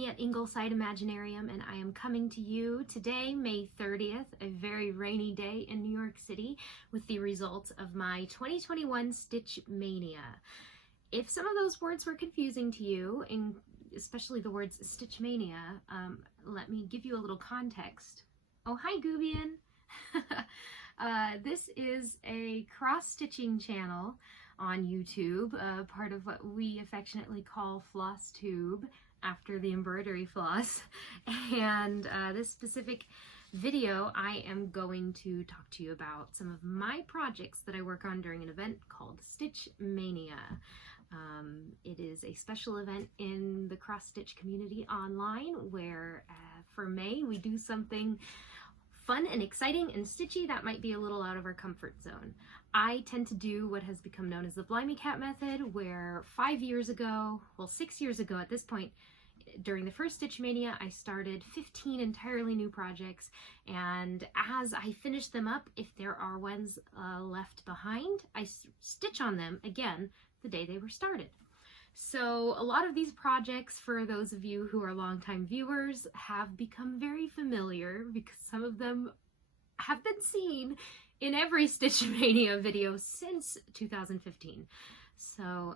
Brittany at Ingleside Imaginarium, and I am coming to you today, May 30th, a very rainy day in New York City, with the results of my 2021 Stitch Mania. If some of those words were confusing to you, and especially the words Stitch Mania, let me give you a little context. Oh, hi Goobian! This is a cross-stitching channel on YouTube, part of what we affectionately call Flosstube, after the embroidery floss. And this specific video, I am going to talk to you about some of my projects that I work on during an event called Stitch Maynia. It is a special event in the cross-stitch community online where for May we do something fun and exciting and stitchy that might be a little out of our comfort zone. I tend to do what has become known as the Blimey Cat method, where 6 years ago at this point, during the first Stitch Mania, I started 15 entirely new projects, and as I finish them up, if there are ones left behind, I stitch on them again the day they were started. So a lot of these projects, for those of you who are longtime viewers, have become very familiar because some of them have been seen in every Stitch Mania video since 2015. So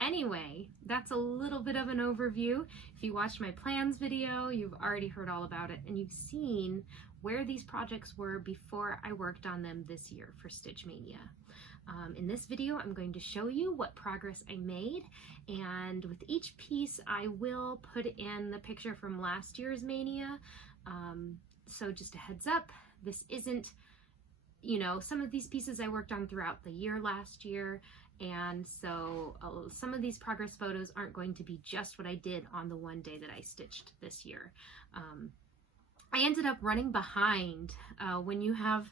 anyway, that's a little bit of an overview. If you watched my plans video, you've already heard all about it, and you've seen where these projects were before I worked on them this year for Stitch Mania. In this video, I'm going to show you what progress I made, and with each piece I will put in the picture from last year's Mania. So just a heads up, this isn't, you know, some of these pieces I worked on throughout the year last year, and so some of these progress photos aren't going to be just what I did on the one day that I stitched this year. I ended up running behind when you have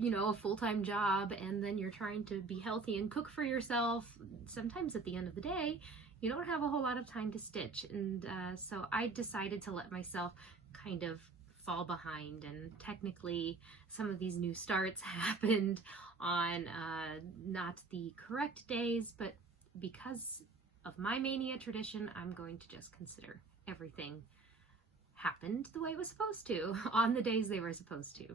you know, a full-time job and then you're trying to be healthy and cook for yourself. Sometimes at the end of the day, you don't have a whole lot of time to stitch, and so I decided to let myself kind of fall behind, and technically some of these new starts happened on not the correct days, but because of my Mania tradition, I'm going to just consider everything happened the way it was supposed to on the days they were supposed to.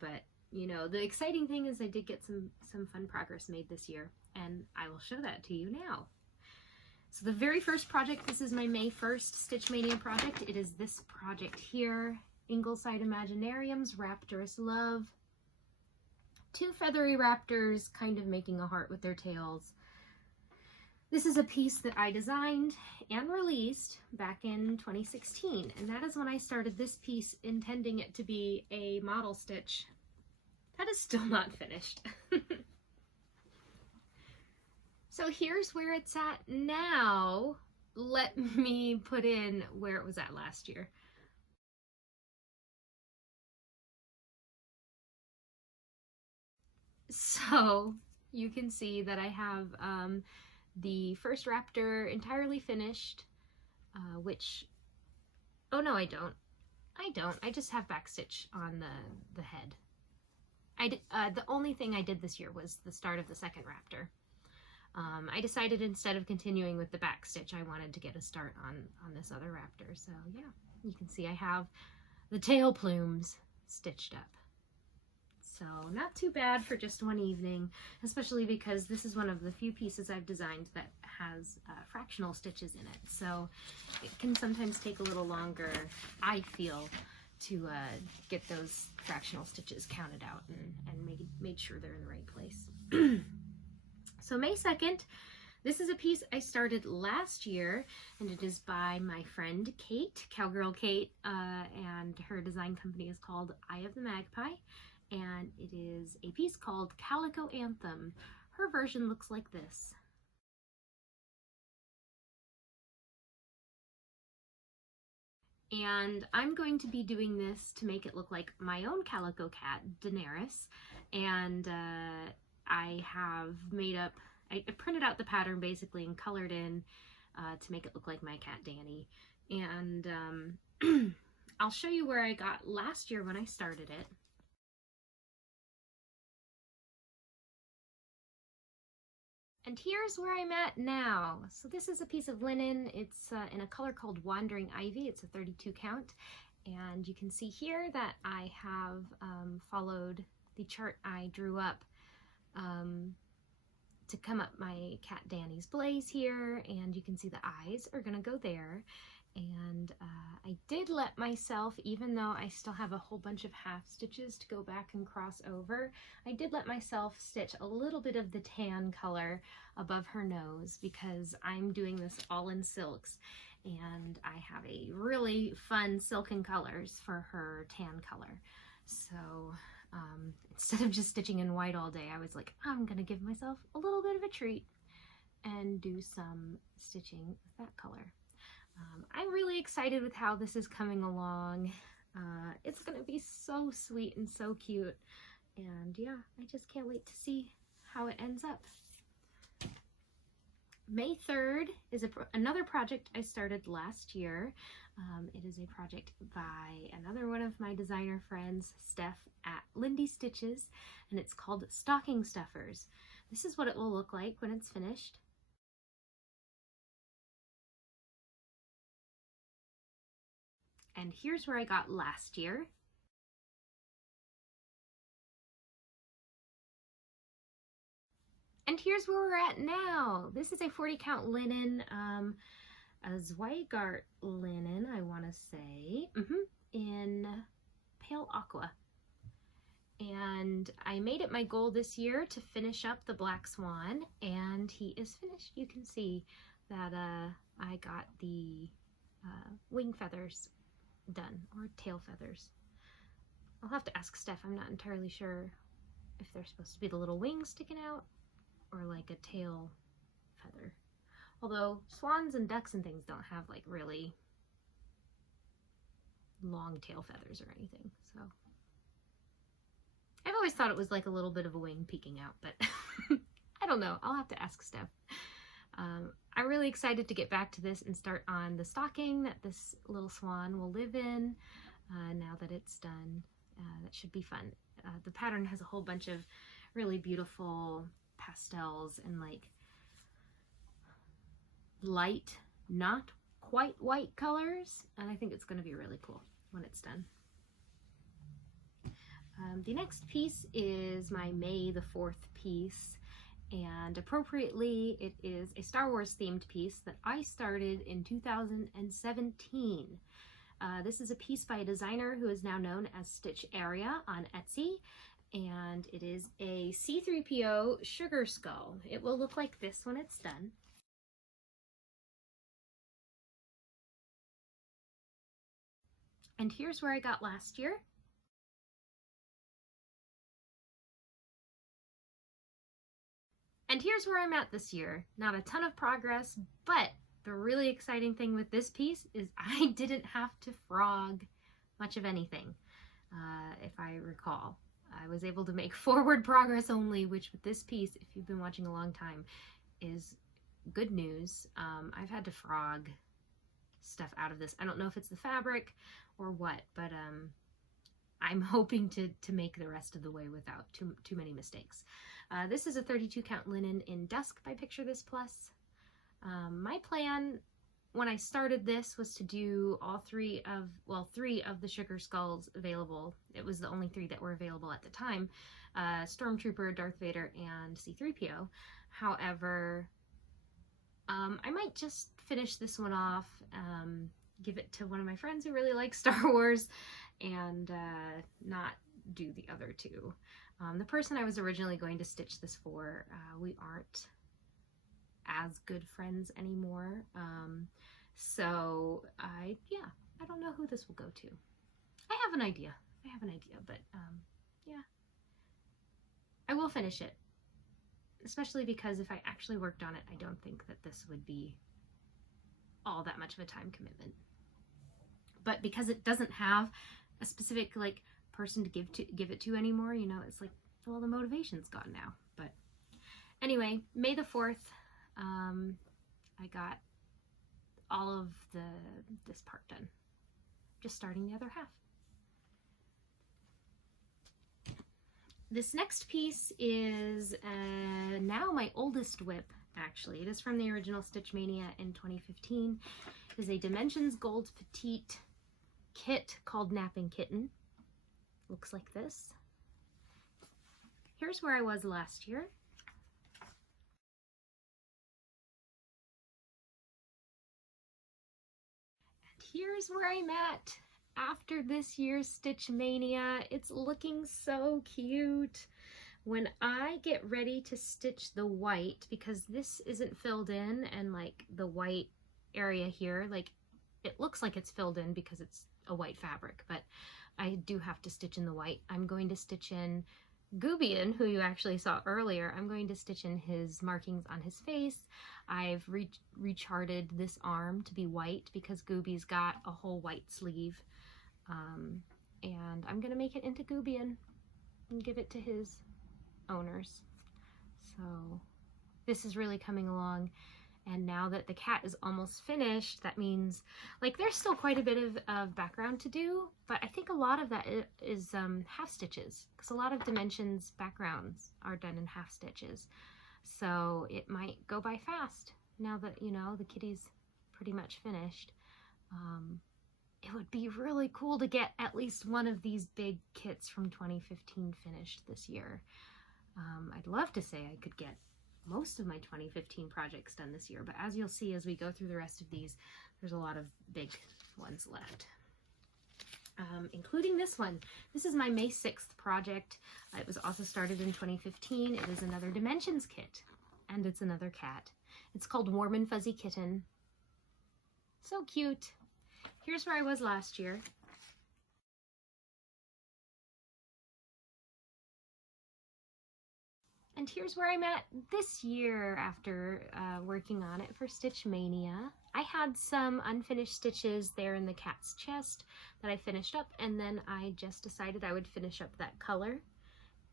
But you know, the exciting thing is I did get some fun progress made this year, and I will show that to you now. So the very first project, this is my May 1st Stitch Mania project. It is this project here, Ingleside Imaginarium's Raptor's Love. Two feathery raptors kind of making a heart with their tails. This is a piece that I designed and released back in 2016, and that is when I started this piece intending it to be a model stitch. That is still not finished. So here's where it's at now. Let me put in where it was at last year. So you can see that I have the first raptor entirely finished, which, oh no, I don't. I just have backstitch on the head. The only thing I did this year was the start of the second raptor. I decided instead of continuing with the back stitch, I wanted to get a start on this other raptor. So yeah, you can see I have the tail plumes stitched up. So not too bad for just one evening, especially because this is one of the few pieces I've designed that has fractional stitches in it. So it can sometimes take a little longer, I feel, to get those fractional stitches counted out and made sure they're in the right place. So May 2nd, this is a piece I started last year, and it is by my friend Kate, Cowgirl Kate, and her design company is called Eye of the Magpie, and it is a piece called Calico Anthem. Her version looks like this. And I'm going to be doing this to make it look like my own calico cat, Daenerys, and I have I printed out the pattern basically and colored in to make it look like my cat Danny. And I'll show you where I got last year when I started it. And here's where I'm at now. So this is a piece of linen. It's in a color called Wandering Ivy. It's a 32 count. And you can see here that I have followed the chart I drew up to come up my cat Danny's blaze here. And you can see the eyes are gonna go there. And I did let myself, even though I still have a whole bunch of half stitches to go back and cross over, I did let myself stitch a little bit of the tan color above her nose because I'm doing this all in silks and I have a really fun silken colors for her tan color. So instead of just stitching in white all day, I was like, I'm gonna give myself a little bit of a treat and do some stitching with that color. I'm really excited with how this is coming along. It's gonna be so sweet and so cute. And yeah, I just can't wait to see how it ends up. May 3rd is another project I started last year. It is a project by another one of my designer friends, Steph at Lindy Stitches, and it's called Stocking Stuffers. This is what it will look like when it's finished. And here's where I got last year. And here's where we're at now. This is a 40 count linen, a Zweigart linen, I want to say, in pale aqua. And I made it my goal this year to finish up the black swan, and he is finished. You can see that I got the wing feathers done, or tail feathers. I'll have to ask Steph. I'm not entirely sure if they're supposed to be the little wings sticking out or like a tail feather. Although swans and ducks and things don't have like really long tail feathers or anything. So I've always thought it was like a little bit of a wing peeking out, but I don't know. I'll have to ask Steph. I'm really excited to get back to this and start on the stocking that this little swan will live in now that it's done. That should be fun. The pattern has a whole bunch of really beautiful pastels and like light, not quite white colors, and I think it's going to be really cool when it's done. The next piece is my May the 4th piece. And appropriately, it is a Star Wars themed piece that I started in 2017. This is a piece by a designer who is now known as Stitcharea on Etsy, and it is a C3PO sugar skull. It will look like this when it's done. And here's where I got last year. And here's where I'm at this year. Not a ton of progress, but the really exciting thing with this piece is I didn't have to frog much of anything, if I recall. I was able to make forward progress only, which with this piece, if you've been watching a long time, is good news. I've had to frog stuff out of this. I don't know if it's the fabric or what, but I'm hoping to make the rest of the way without too many mistakes. This is a 32 count linen in Dusk by Picture This Plus. My plan when I started this was to do all three of the sugar skulls available. It was the only 3 that were available at the time, Stormtrooper, Darth Vader, and C3PO. However, I might just finish this one off, give it to one of my friends who really likes Star Wars, and not do the other 2. The person I was originally going to stitch this for, we aren't as good friends anymore. So I don't know who this will go to. I have an idea, but yeah. I will finish it, especially because if I actually worked on it, I don't think that this would be all that much of a time commitment. But because it doesn't have a specific like person to give it to anymore, you know, it's like, well, the motivation's gone now. But anyway, May the 4th, I got all of this part done. Just starting the other half. This next piece is now my oldest whip actually. It is from the original Stitch Maynia in 2015. It is a Dimensions Gold Petite kit called Napping Kitten. Looks like this. Here's where I was last year. And here's where I'm at after this year's Stitch Maynia. It's looking so cute. When I get ready to stitch the white, because this isn't filled in, and like the white area here, like it looks like it's filled in because it's a white fabric, but I do have to stitch in the white. I'm going to stitch in Goobian, who you actually saw earlier. I'm going to stitch in his markings on his face. I've recharted this arm to be white because Gooby's got a whole white sleeve. And I'm going to make it into Goobian and give it to his owners. So this is really coming along, and now that the cat is almost finished, that means like there's still quite a bit of background to do, but I think a lot of that is half stitches, because a lot of Dimensions backgrounds are done in half stitches, so it might go by fast now that, you know, the kitty's pretty much finished. It would be really cool to get at least one of these big kits from 2015 finished this year. I'd love to say I could get most of my 2015 projects done this year, but as you'll see as we go through the rest of these, there's a lot of big ones left, including this one. This is my May 6th project. It was also started in 2015. It is another Dimensions kit, and it's another cat. It's called Warm and Fuzzy Kitten. So cute. Here's where I was last year. And here's where I'm at this year after working on it for Stitch Maynia. I had some unfinished stitches there in the cat's chest that I finished up, and then I just decided I would finish up that color.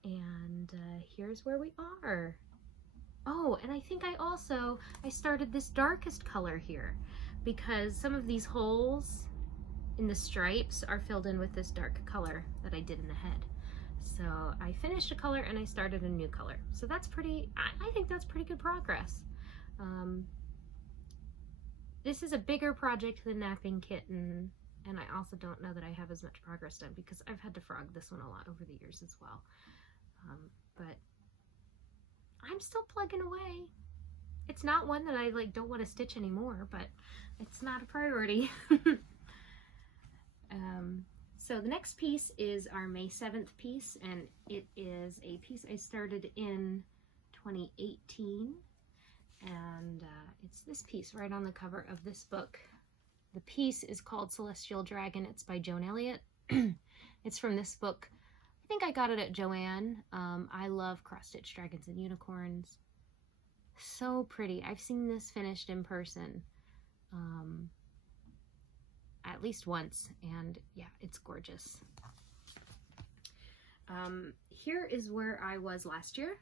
And here's where we are. Oh, and I think I started this darkest color here because some of these holes in the stripes are filled in with this dark color that I did in the head. So I finished a color and I started a new color. So that's pretty, I think that's pretty good progress. This is a bigger project than Napping Kitten, and I also don't know that I have as much progress done because I've had to frog this one a lot over the years as well. But I'm still plugging away. It's not one that I like don't want to stitch anymore, but it's not a priority. So the next piece is our May 7th piece, and it is a piece I started in 2018, and it's this piece right on the cover of this book. The piece is called Celestial Dragon. It's by Joan Elliott. It's from this book. I think I got it at Joann. I love cross-stitch dragons and unicorns. So pretty. I've seen this finished in person at least once, and yeah, it's gorgeous. Here is where I was last year.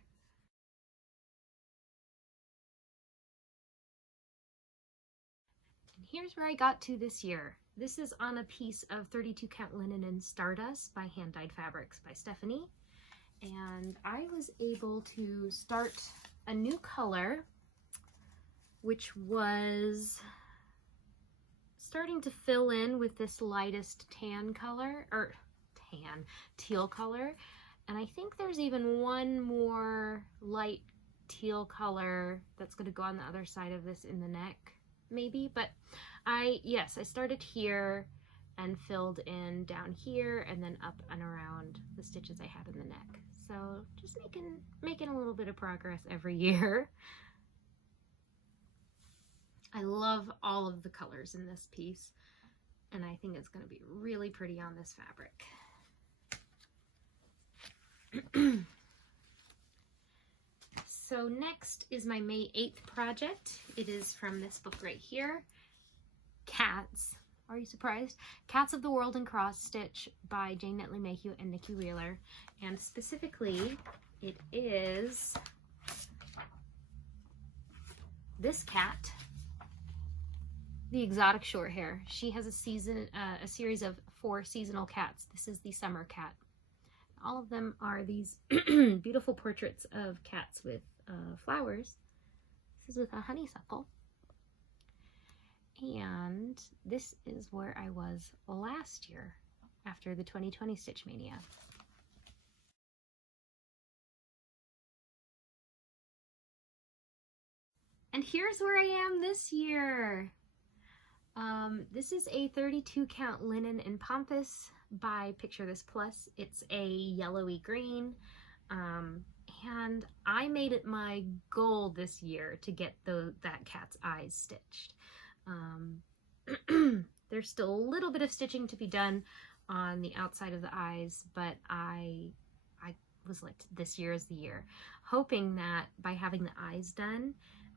And here's where I got to this year. This is on a piece of 32 count linen and stardust by Hand Dyed Fabrics by Stephanie. And I was able to start a new color, which was starting to fill in with this lightest tan color, or teal color. And I think there's even one more light teal color that's going to go on the other side of this in the neck, maybe. But I started here and filled in down here and then up and around the stitches I had in the neck. So just making a little bit of progress every year. I love all of the colors in this piece, and I think it's going to be really pretty on this fabric. So next is my May 8th project. It is from this book right here, Cats. Are you surprised? Cats of the World in Cross Stitch by Jane Netley Mayhew and Nikki Wheeler. And specifically, it is this cat, the exotic shorthair. She has a series of 4 seasonal cats. This is the summer cat. All of them are these beautiful portraits of cats with flowers. is with a honeysuckle. And this is where I was last year after the 2020 Stitch Mania. And here's where I am this year. This is a 32 count linen and pampas by Picture This Plus. It's a yellowy green, and I made it my goal this year to get that cat's eyes stitched. There's still a little bit of stitching to be done on the outside of the eyes, but I was like, this year is the year, hoping that by having the eyes done,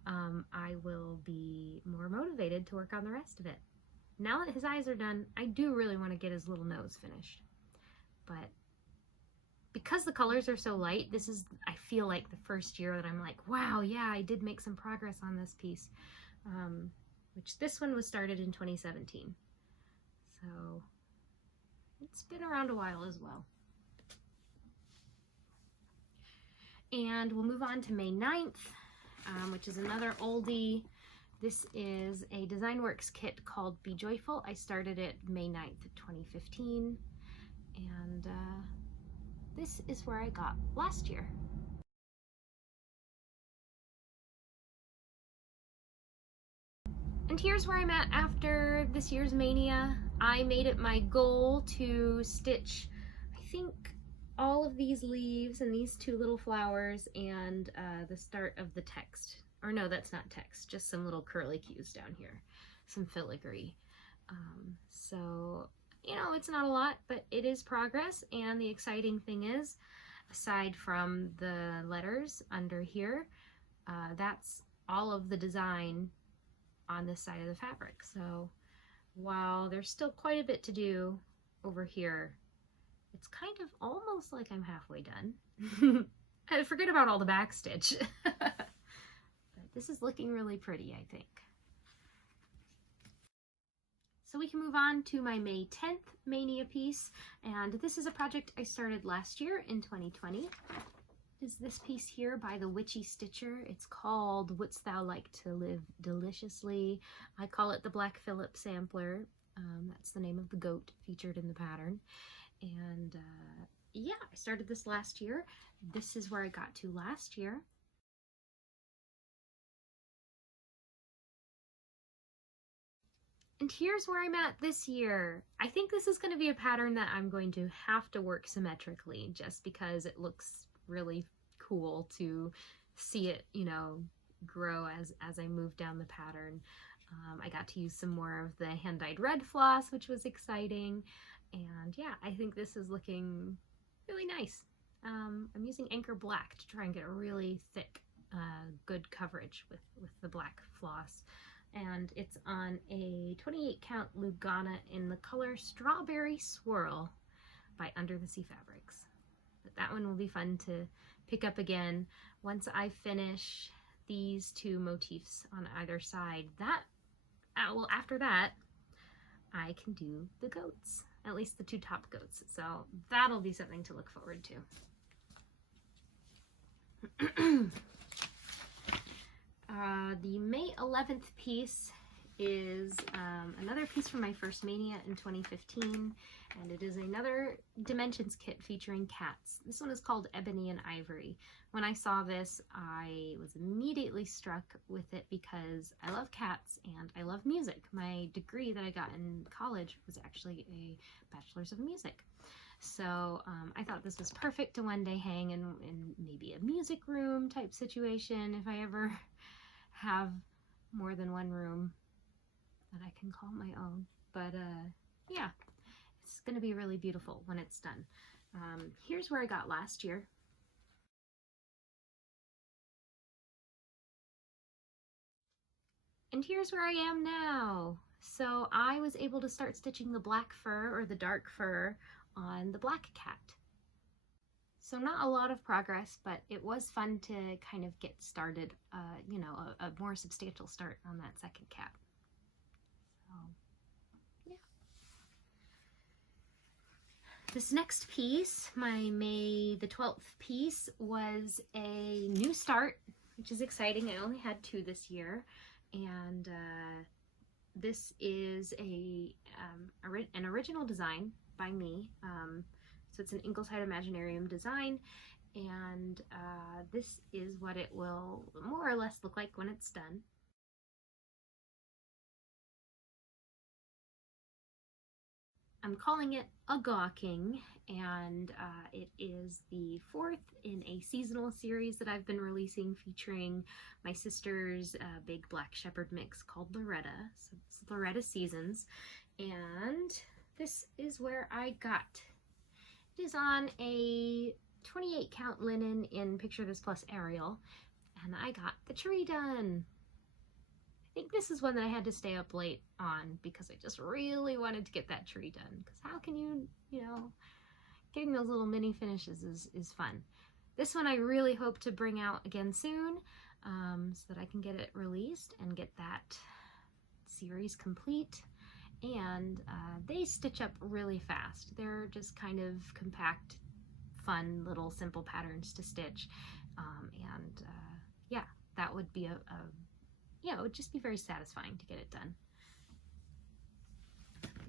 I will be more motivated to work on the rest of it. Now that his eyes are done, I do really want to get his little nose finished. But because the colors are so light, this is, I feel like, the first year that I'm like, wow, yeah, I did make some progress on this piece. Which this one was started in 2017. So it's been around a while as well. And we'll move on to May 9th. Which is another oldie. This is a DesignWorks kit called Be Joyful. I started it May 9th, 2015, and this is where I got last year. And here's where I'm at after this year's Mania. I made it my goal to stitch, I think, all of these leaves and these two little flowers and the start of the text. Or no, that's not text, just some little curlicues down here, some filigree. So, you know, it's not a lot, but it is progress. And the exciting thing is, aside from the letters under here, that's all of the design on this side of the fabric. So while there's still quite a bit to do over here, it's kind of almost like I'm halfway done. I forget about all the back stitch. But this is looking really pretty, I think. So we can move on to my May 10th Mania piece, and this is a project I started last year in 2020. Is this piece here by the Witchy Stitcher. It's called Wouldst Thou Like to Live Deliciously. I call it the Black Phillips sampler. That's the name of the goat featured in the pattern. And yeah, I started this last year. This is where I got to last year. And here's where I'm at this year. I think this is going to be a pattern that I'm going to have to work symmetrically just because it looks really cool to see it, you know, grow as I move down the pattern. I got to use some more of the hand-dyed red floss, which was exciting. And yeah, I think this is looking really nice. I'm using Anchor Black to try and get a really thick, good coverage with the black floss. And it's on a 28 count Lugana in the color Strawberry Swirl by Under the Sea Fabrics. But that one will be fun to pick up again once I finish these two motifs on either side. Well, after that, I can do the goats, at least the two top goats. So that'll be something to look forward to. The May 11th piece is another piece from my first Mania in 2015, and it is another Dimensions kit featuring cats. This one is called Ebony and Ivory. When I saw this, I was immediately struck with it because I love cats and I love music. My degree that I got in college was actually a Bachelor's of Music. So I thought this was perfect to one day hang in maybe a music room type situation if I ever have more than one room that I can call my own. But yeah, it's gonna be really beautiful when it's done. Here's where I got last year. And here's where I am now. So I was able to start stitching the black fur or the dark fur on the black cat. So not a lot of progress, but it was fun to kind of get started, you know, a more substantial start on that second cat. So, yeah. This next piece, my May the 12th piece, was a new start which is exciting. I only had 2 this year, and this is an original design by me. So it's an Ingleside Imaginarium design, and this is what it will more or less look like when it's done. I'm calling it a Gawking, and it is the 4th in a seasonal series that I've been releasing featuring my sister's big black shepherd mix called Loretta. So it's Loretta Seasons, and this is where I got. It is on a 28 count linen in Picture This Plus Ariel, and I got the tree done. I think this is one that I had to stay up late on because I just really wanted to get that tree done. Because how can you know, getting those little mini finishes is fun. This one I really hope to bring out again soon, so that I can get it released and get that series complete. And they stitch up really fast. They're just kind of compact, fun little simple patterns to stitch. Yeah, that would be it would just be very satisfying to get it done.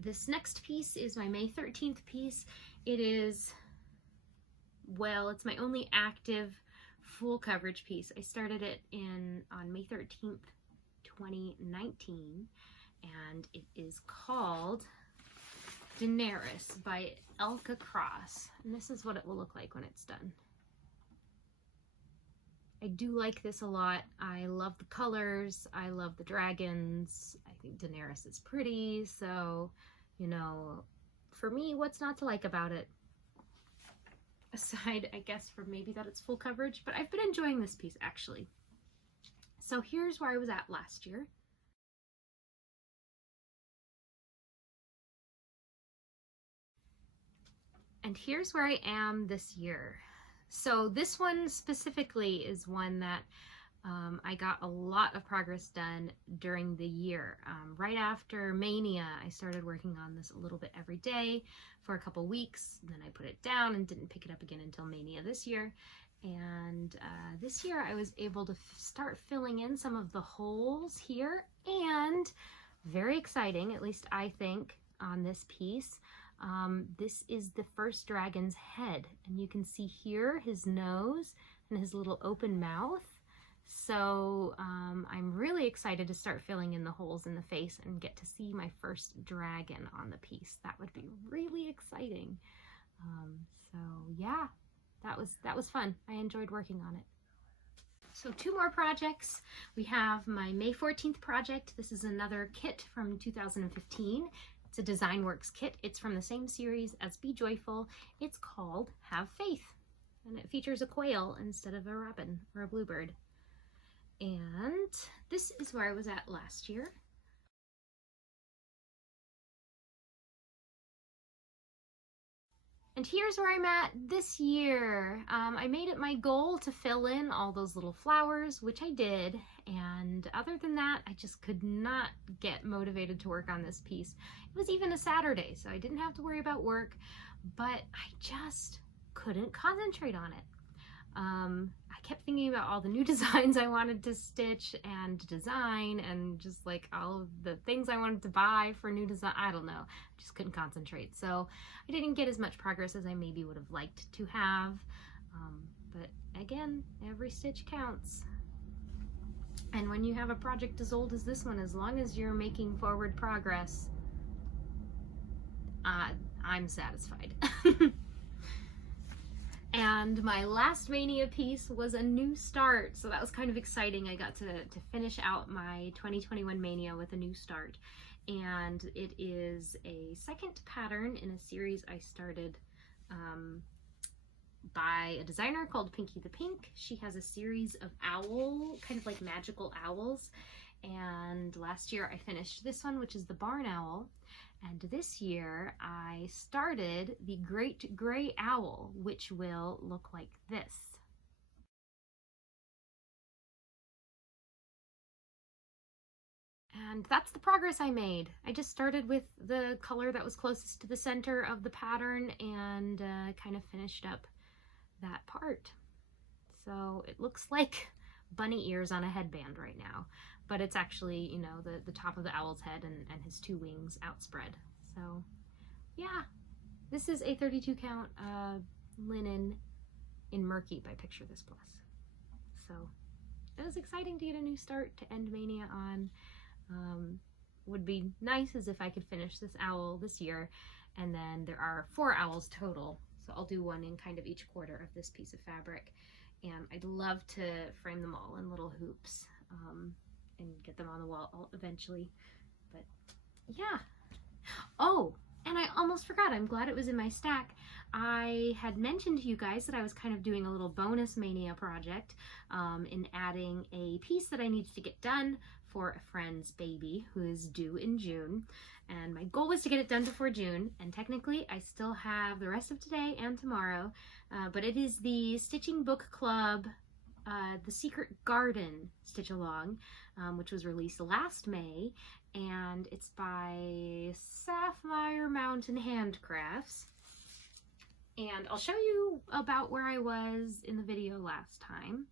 This next piece is my May 13th piece. It is, well, it's my only active full coverage piece. I started it on May 13th, 2019, and it is called Daenerys by lkacross, and this is what it will look like when it's done. I do like this a lot. I love the colors. I love the dragons. I think Daenerys is pretty, so, you know, for me, what's not to like about it? Aside, I guess, from maybe that it's full coverage, but I've been enjoying this piece, actually. So here's where I was at last year. And here's where I am this year. So this one specifically is one that I got a lot of progress done during the year. Right after Mania, I started working on this a little bit every day for a couple weeks. Then I put it down and didn't pick it up again until Mania this year. And this year I was able to start filling in some of the holes here, and very exciting, at least I think, on this piece. This is the first dragon's head, and you can see here his nose and his little open mouth. So I'm really excited to start filling in the holes in the face and get to see my first dragon on the piece. That would be really exciting. So yeah, that was fun. I enjoyed working on it. So 2 more projects. We have my May 14th project. This is another kit from 2015. It's a DesignWorks kit. It's from the same series as Be Joyful. It's called Have Faith, and it features a quail instead of a robin or a bluebird. And this is where I was at last year. And here's where I'm at this year. I made it my goal to fill in all those little flowers, which I did. And other than that, I just could not get motivated to work on this piece. It was even a Saturday, so I didn't have to worry about work, but I just couldn't concentrate on it. I kept thinking about all the new designs I wanted to stitch and design, and just like all of the things I wanted to buy for new design. I don't know, I just couldn't concentrate. So I didn't get as much progress as I maybe would have liked to have. But again, every stitch counts. And when you have a project as old as this one, as long as you're making forward progress, I'm satisfied. And my last Mania piece was a new start, so that was kind of exciting. I got to finish out my 2021 Mania with a new start, and it is a second pattern in a series I started by a designer called pinkythepink. She has a series of owl, kind of like magical owls, and last year I finished this one, which is the barn owl. And this year I started the Great Gray Owl, which will look like this. And that's the progress I made. I just started with the color that was closest to the center of the pattern and kind of finished up that part. So it looks like bunny ears on a headband right now, but it's actually, you know, the top of the owl's head and his 2 wings outspread. So yeah, this is a 32 count linen in Murky by Picture This Plus. So it was exciting to get a new start to end Mania on. Would be nice as if I could finish this owl this year, and then there are 4 owls total, so I'll do one in kind of each quarter of this piece of fabric, and I'd love to frame them all in little hoops and get them on the wall eventually. But yeah. Oh, and I almost forgot, I'm glad it was in my stack. I had mentioned to you guys that I was kind of doing a little bonus Mania project in adding a piece that I needed to get done for a friend's baby who is due in June. And my goal was to get it done before June, and technically I still have the rest of today and tomorrow, but it is the Stitching Book Club The Secret Garden Stitch Along, which was released last May, and it's by Sapphire Mountain Handcrafts. And I'll show you about where I was in the video last time.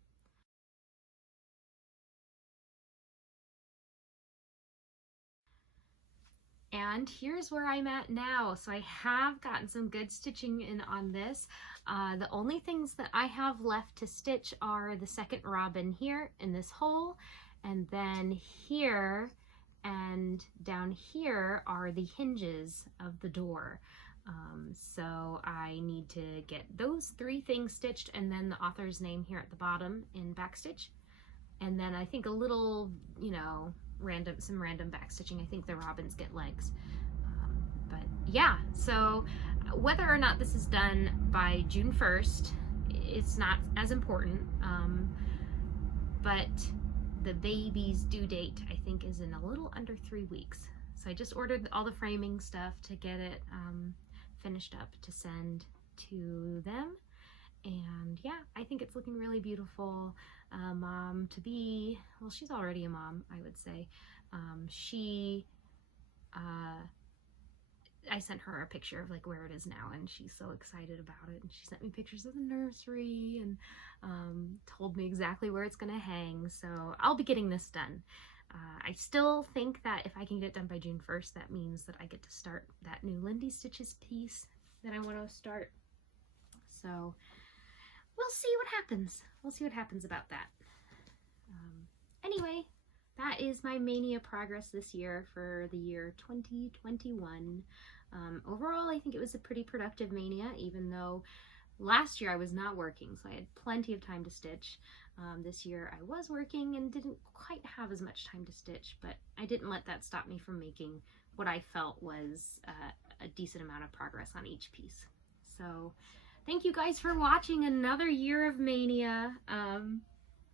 And here's where I'm at now. So I have gotten some good stitching in on this. The only things that I have left to stitch are the second robin here in this hole, and then here and down here are the hinges of the door. So I need to get those 3 things stitched, and then the author's name here at the bottom in backstitch. And then I think a little, you know, some random back stitching. I think the robins get legs. But yeah, so whether or not this is done by June 1st, it's not as important. But the baby's due date, I think, is in a little under 3 weeks. So I just ordered all the framing stuff to get it finished up to send to them. And yeah, I think it's looking really beautiful. Mom to be, well, she's already a mom, I would say. I sent her a picture of like where it is now, and she's so excited about it. And she sent me pictures of the nursery and told me exactly where it's gonna hang. So I'll be getting this done. I still think that if I can get it done by June 1st, that means that I get to start that new Lindy Stitches piece that I want to start. So we'll see what happens. We'll see what happens about that. Anyway, that is my Mania progress this year for the year 2021. Overall, I think it was a pretty productive Mania, even though last year I was not working, so I had plenty of time to stitch. This year I was working and didn't quite have as much time to stitch, but I didn't let that stop me from making what I felt was a decent amount of progress on each piece. So thank you guys for watching another year of Mania.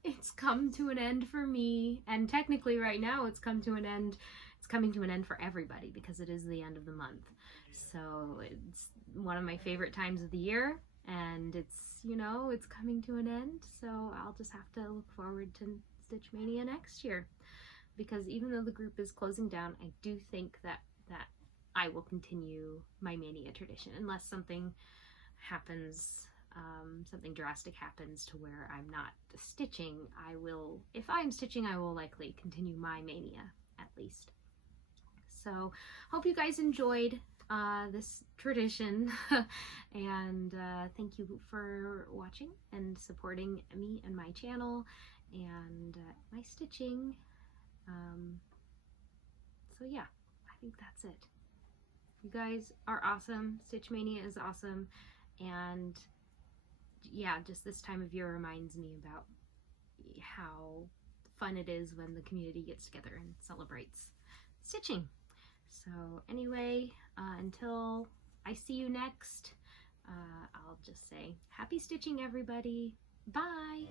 It's come to an end for me, and technically right now it's come to an end. It's coming to an end for everybody because it is the end of the month. So it's one of my favorite times of the year, and it's, you know, it's coming to an end. So I'll just have to look forward to Stitch Mania next year, because even though the group is closing down, I do think that I will continue my Mania tradition unless something happens. Something drastic happens to where I'm not stitching. I will, if I'm stitching, I will likely continue my Mania at least. So hope you guys enjoyed this tradition and thank you for watching and supporting me and my channel and my stitching. So yeah, I think that's it. You guys are awesome. Stitch Mania is awesome, and yeah, just this time of year reminds me about how fun it is when the community gets together and celebrates stitching. So anyway, until I see you next, I'll just say happy stitching, everybody. Bye!